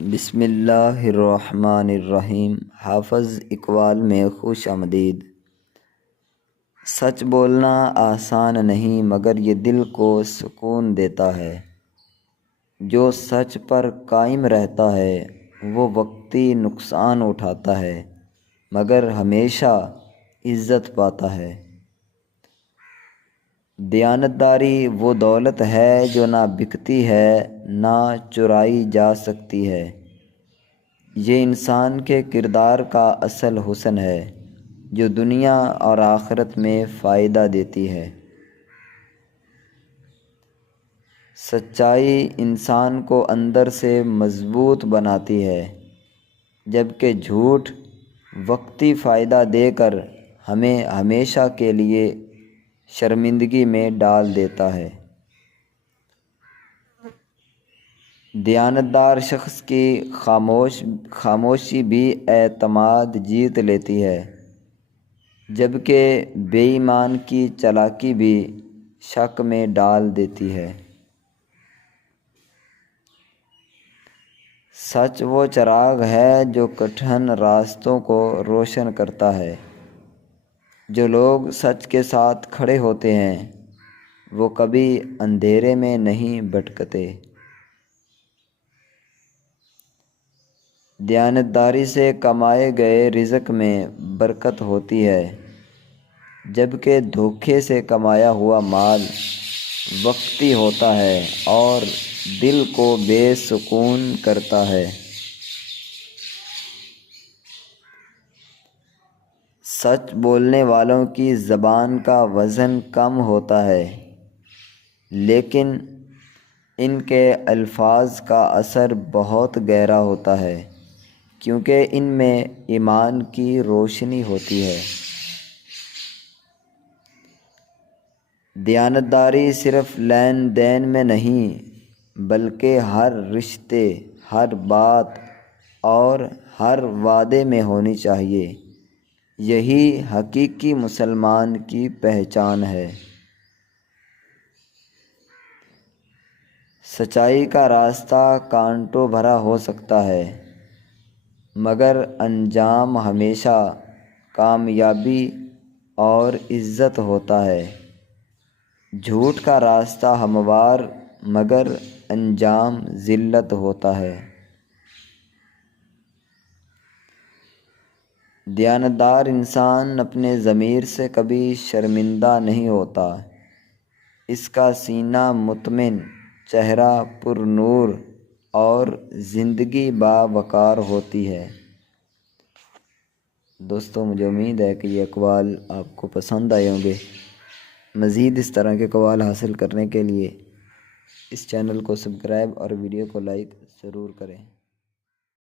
بسم اللہ الرحمن الرحیم۔ حافظ اقبال میں خوش آمدید۔ سچ بولنا آسان نہیں مگر یہ دل کو سکون دیتا ہے۔ جو سچ پر قائم رہتا ہے وہ وقتی نقصان اٹھاتا ہے مگر ہمیشہ عزت پاتا ہے۔ دیانتداری وہ دولت ہے جو نہ بکتی ہے نہ چرائی جا سکتی ہے۔ یہ انسان کے کردار کا اصل حسن ہے جو دنیا اور آخرت میں فائدہ دیتی ہے۔ سچائی انسان کو اندر سے مضبوط بناتی ہے جبکہ جھوٹ وقتی فائدہ دے کر ہمیں ہمیشہ کے لیے شرمندگی میں ڈال دیتا ہے۔ دیانتدار شخص کی خاموشی بھی اعتماد جیت لیتی ہے جبکہ بے ایمان کی چالاکی بھی شک میں ڈال دیتی ہے۔ سچ وہ چراغ ہے جو کٹھن راستوں کو روشن کرتا ہے۔ جو لوگ سچ کے ساتھ کھڑے ہوتے ہیں وہ کبھی اندھیرے میں نہیں بھٹکتے۔ دیانتداری سے کمائے گئے رزق میں برکت ہوتی ہے جبکہ دھوکے سے کمایا ہوا مال وقتی ہوتا ہے اور دل کو بے سکون کرتا ہے۔ سچ بولنے والوں کی زبان کا وزن کم ہوتا ہے لیکن ان کے الفاظ کا اثر بہت گہرا ہوتا ہے کیونکہ ان میں ایمان کی روشنی ہوتی ہے۔ دیانتداری صرف لین دین میں نہیں بلکہ ہر رشتے، ہر بات اور ہر وعدے میں ہونی چاہیے۔ یہی حقیقی مسلمان کی پہچان ہے۔ سچائی کا راستہ کانٹوں بھرا ہو سکتا ہے مگر انجام ہمیشہ کامیابی اور عزت ہوتا ہے۔ جھوٹ کا راستہ ہموار مگر انجام ذلت ہوتا ہے۔ دیانتدار انسان اپنے ضمیر سے کبھی شرمندہ نہیں ہوتا۔ اس کا سینہ مطمئن، چہرہ پر نور اور زندگی باوقار ہوتی ہے۔ دوستو مجھے امید ہے کہ یہ اقوال آپ کو پسند آئے ہوں گے۔ مزید اس طرح کے اقوال حاصل کرنے کے لیے اس چینل کو سبسکرائب اور ویڈیو کو لائک ضرور کریں۔